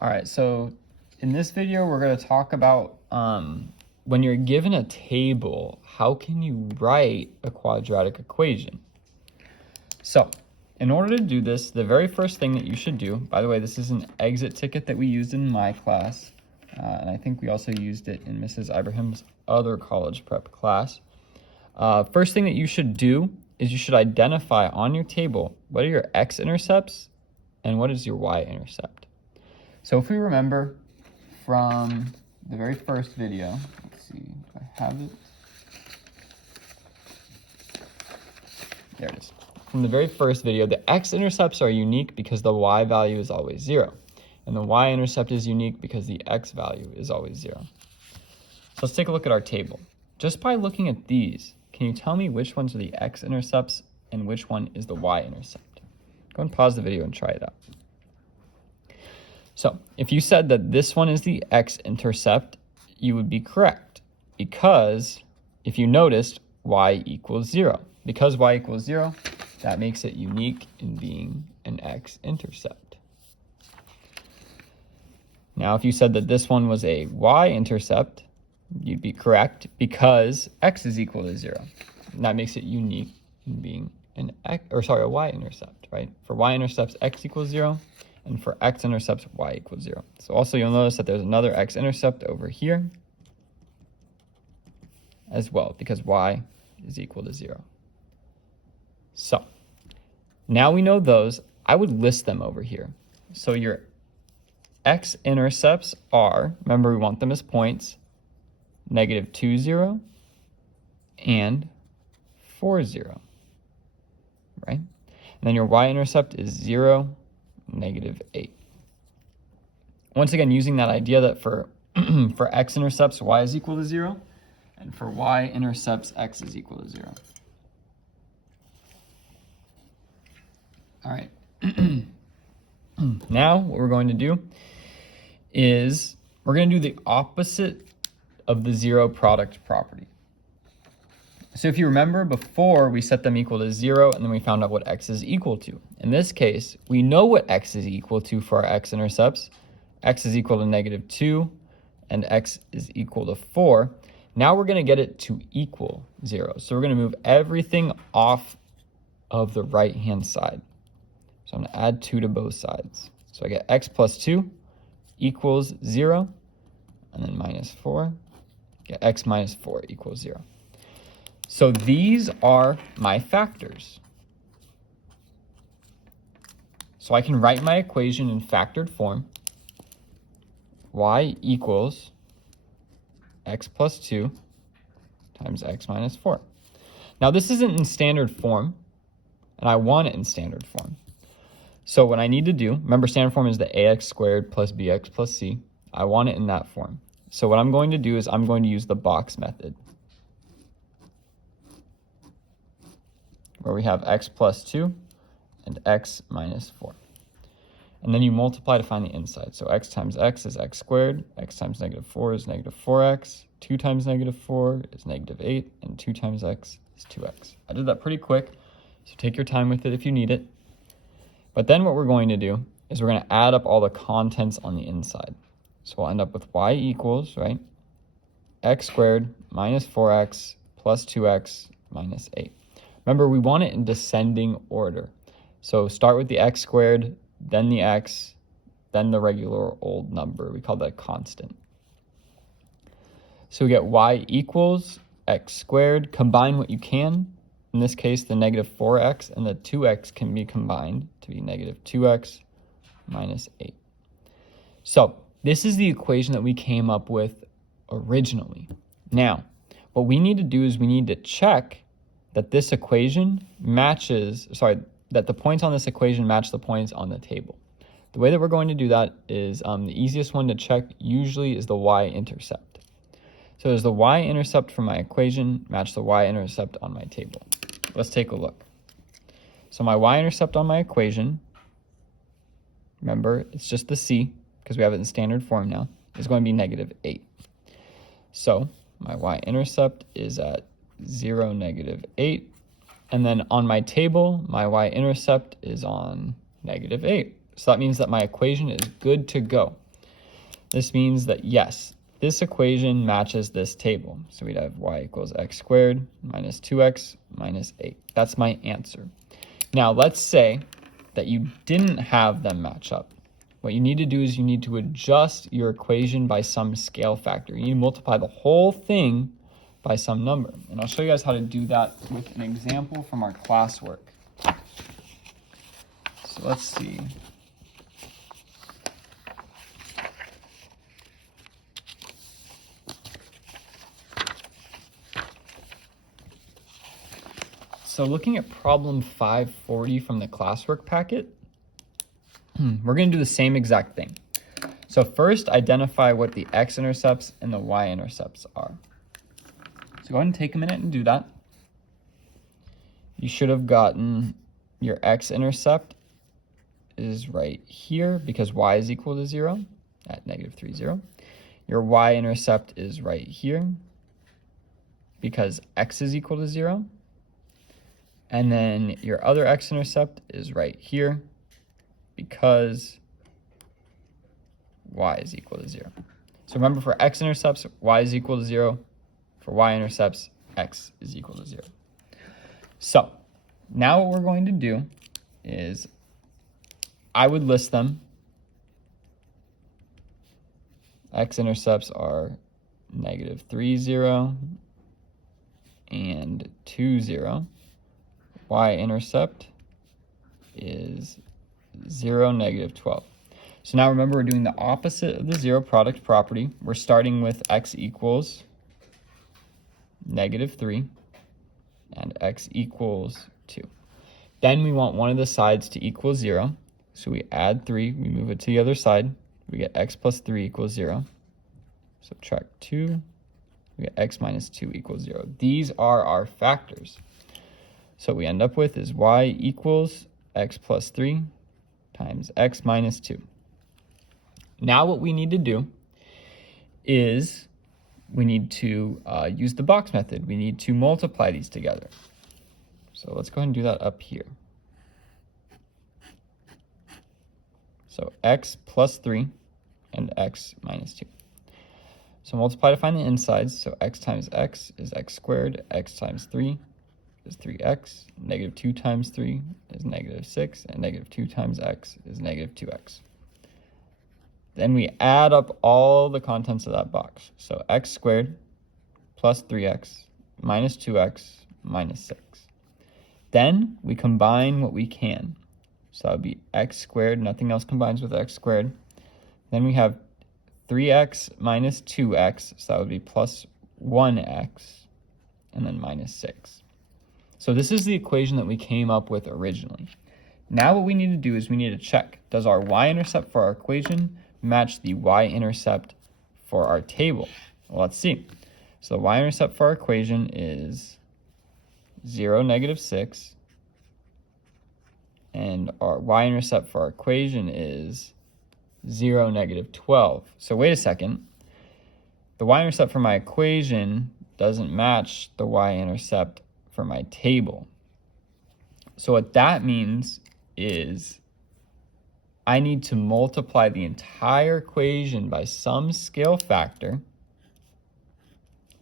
All right, so in this video, we're going to talk about when you're given a table, how can you write a quadratic equation? So in order to do this, the very first thing that you should do, by the way, this is an exit ticket that we used in my class, and I think we also used it in Mrs. Ibrahim's other college prep class. First thing that you should do is you should identify on your table what are your x-intercepts and what is your y-intercept. So if we remember from the very first video, let's see if I have it. There it is. From the very first video, the x-intercepts are unique because the y value is always 0. And the y-intercept is unique because the x value is always 0. So let's take a look at our table. Just by looking at these, can you tell me which ones are the x-intercepts and which one is the y-intercept? Go and pause the video and try it out. So if you said that this one is the x-intercept, you would be correct because if you noticed, y equals 0. Because y equals 0, that makes it unique in being an x-intercept. Now, if you said that this one was a y-intercept, you'd be correct because x is equal to 0. And that makes it unique in being a y-intercept, right? For y-intercepts, x equals 0, and for x-intercepts, y equals 0. So also you'll notice that there's another x-intercept over here as well because y is equal to 0. So now we know those. I would list them over here. So your x-intercepts are, remember we want them as points, -2, 0, and 4, 0, right? And then your y-intercept is 0, -8. Once again, using that idea that for for x-intercepts, y is equal to 0, and for y-intercepts, x is equal to 0. All right. Now what we're going to do is we're going to do the opposite of the zero product property. So if you remember before, we set them equal to 0 and then we found out what x is equal to. In this case, we know what x is equal to for our x-intercepts. X is equal to -2 and x is equal to 4. Now we're going to get it to equal 0. So we're going to move everything off of the right-hand side. So I'm going to add 2 to both sides. So I get x plus 2 equals 0, and then -4. Get x minus 4 equals 0. So these are my factors. So I can write my equation in factored form. Y equals x plus 2 times x minus 4. Now this isn't in standard form, and I want it in standard form. So what I need to do, remember standard form is the ax squared plus bx plus c. I want it in that form. So what I'm going to do is I'm going to use the box method, where we have x plus 2 and x minus 4. And then you multiply to find the inside. So x times x is x squared, x times -4 is -4x, 2 times -4 is -8, and 2 times x is 2x. I did that pretty quick, so take your time with it if you need it. But then what we're going to do is we're going to add up all the contents on the inside. So we'll end up with y equals, right, x squared minus 4x plus 2x minus 8. Remember, we want it in descending order. So start with the x squared, then the x, then the regular old number. We call that constant. So we get y equals x squared. Combine what you can. In this case, the -4x and the 2x can be combined to be -2x minus 8. So this is the equation that we came up with originally. Now, what we need to do is we need to check that this equation that the points on this equation match the points on the table. The way that we're going to do that is the easiest one to check usually is the y-intercept. So does the y-intercept from my equation match the y-intercept on my table? Let's take a look. So my y-intercept on my equation, remember, it's just the c, because we have it in standard form now, is going to be -8. So my y-intercept is at 0, -8. And then on my table, my y-intercept is on -8. So that means that my equation is good to go. This means that yes, this equation matches this table. So we'd have y equals x squared minus 2x minus 8. That's my answer. Now let's say that you didn't have them match up. What you need to do is you need to adjust your equation by some scale factor. You need to multiply the whole thing by some number. And I'll show you guys how to do that with an example from our classwork. So let's see. So looking at problem 540 from the classwork packet, we're going to do the same exact thing. So first, identify what the x-intercepts and the y-intercepts are. So go ahead and take a minute and do that. You should have gotten your x-intercept is right here because y is equal to 0 at negative 3, 0. Your y-intercept is right here because x is equal to 0. And then your other x-intercept is right here because y is equal to 0. So remember, for x-intercepts, y is equal to 0. For y-intercepts, x is equal to 0. So now what we're going to do is I would list them. X-intercepts are negative 3, 0 and 2, 0. Y-intercept is 0, negative 12. So now remember, we're doing the opposite of the zero product property. We're starting with x equals negative 3 and x equals 2. Then we want one of the sides to equal 0. So we add 3, we move it to the other side. We get x plus 3 equals 0. Subtract 2, we get x minus 2 equals 0. These are our factors. So what we end up with is y equals x plus 3 times x minus 2. Now what we need to do is we need to use the box method. We need to multiply these together. So let's go ahead and do that up here. So x plus 3 and x minus 2. So multiply to find the insides. So x times x is x squared, x times 3 is 3x, negative 2 times 3 is negative 6, and negative 2 times x is negative 2x. Then we add up all the contents of that box. So x squared plus 3x minus 2x minus 6. Then we combine what we can. So that would be x squared, nothing else combines with x squared. Then we have 3x minus 2x, so that would be plus 1x, and then minus 6. So this is the equation that we came up with originally. Now what we need to do is we need to check, does our y-intercept for our equation match the y-intercept for our table? Well, let's see. So the y-intercept for our equation is 0, negative 6. And our y-intercept for our equation is 0, negative 12. So wait a second. The y-intercept for my equation doesn't match the y-intercept for my table. So what that means is I need to multiply the entire equation by some scale factor,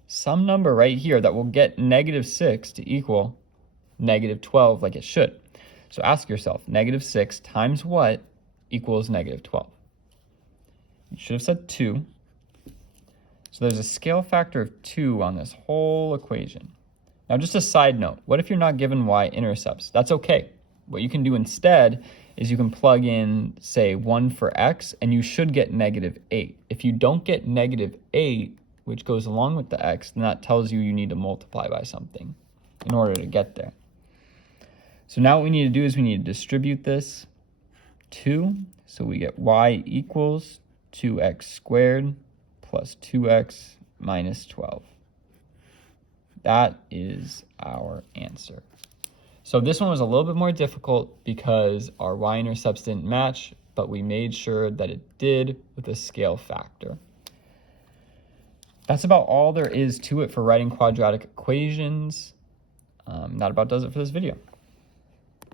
some number right here that will get negative 6 to equal negative 12 like it should. So ask yourself, negative 6 times what equals negative 12? You should have said 2. So there's a scale factor of 2 on this whole equation. Now just a side note, what if you're not given y-intercepts? That's okay. What you can do instead is you can plug in, say, 1 for x, and you should get negative 8. If you don't get negative 8, which goes along with the x, then that tells you you need to multiply by something in order to get there. So now what we need to do is we need to distribute this 2. So we get y equals 2x squared plus 2x minus 12. That is our answer. So this one was a little bit more difficult because our y-intercepts didn't match, but we made sure that it did with a scale factor. That's about all there is to it for writing quadratic equations. That about does it for this video.